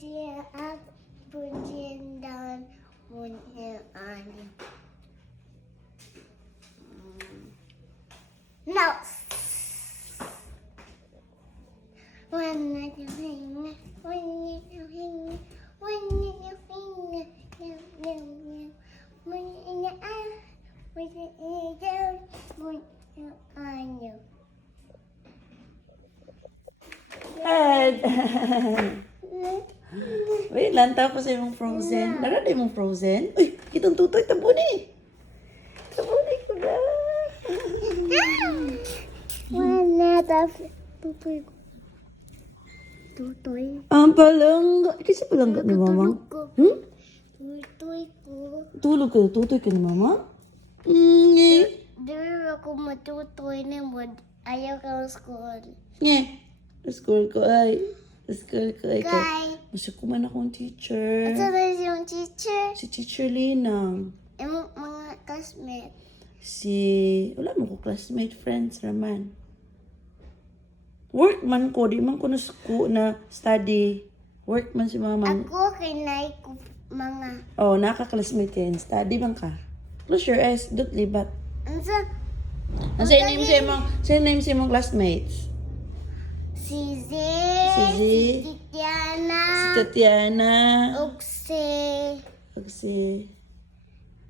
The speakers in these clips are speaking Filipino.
Bunjing up, bunjing down, bunjing on. No. One little finger, one little finger, one little finger, yum, yum, yum. One in your eye, one in your down, one on you. Ed! Wait lang, tapos yung frozen. Naraday mong frozen? Uy, kitang tutoy, tabuni! Tabuni ko na! One little tutoy ko. Tutoy. Ang palangga. Kasi palangga ni mama? Hmm? Tutoy ko. Tulog ka, tutoy ka ni mama? Dili ako matutoy ni mo. Ayaw ka sa school. Nye. School ko ay. School ko ay. Kay. Masya ko man akong teacher. Ito na yung teacher. Si Teacher Linang. Mga classmate. Wala mo ko classmate friends naman. Work man ko, di man ko na study. Work man si mama. Ako kinay ko mga. Oh, naka-classmate kayo. Study bang ka? Close your eyes, don't libat. Ano Ang say name sa imong classmates? Si Z. Si Z. Si Tatiana. Si Tatiana. Ug si Ug si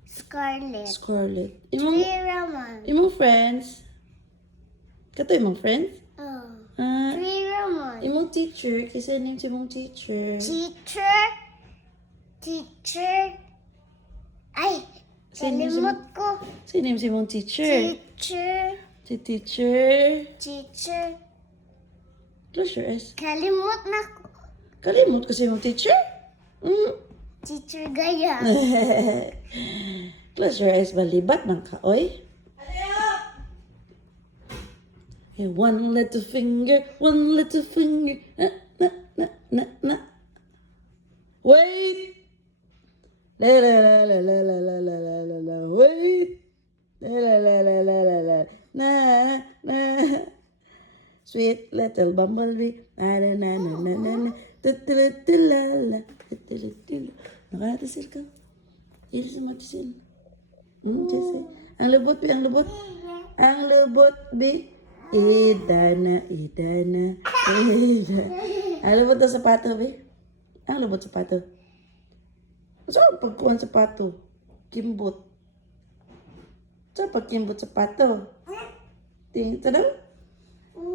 Scarlett. Scarlett. Three Ramon. Imong friends? Kato imong friends? Oh. Ah, Three Ramon. imong teacher. Kasi name sa imong teacher. Teacher. Ay, kalimot ko. Say name sa imong teacher. Si teacher. Teacher. Close your eyes. Kalimot na ko. Kalimot kasi imong teacher. Teacher Gaya. Close your eyes, balibat ng kaoy. Okay, one little finger, one little finger. Na. Wait. La la la la la la la la la la la. Wait. La la la la la la la. Na. Sweet little bumblebee. Na. Tutulutulala. Tutulutula. Nakatasil ka. Ilis mo tasil. Jesse. Ang lubot, Bi. Ang lubot. Ang lubot, Bi. Idana. Ang lubot na sapato, Bi. Ang lubot sapato. Saan pagkuhan sapato? Kimbot. Saan pagkimbot sapato? Ting, tadam?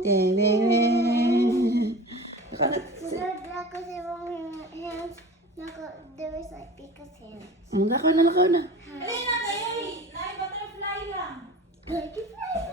Ting. Nakanat. Sunod ako sa mga hands. There is like Pika's hands. Lakaw na. Butterfly.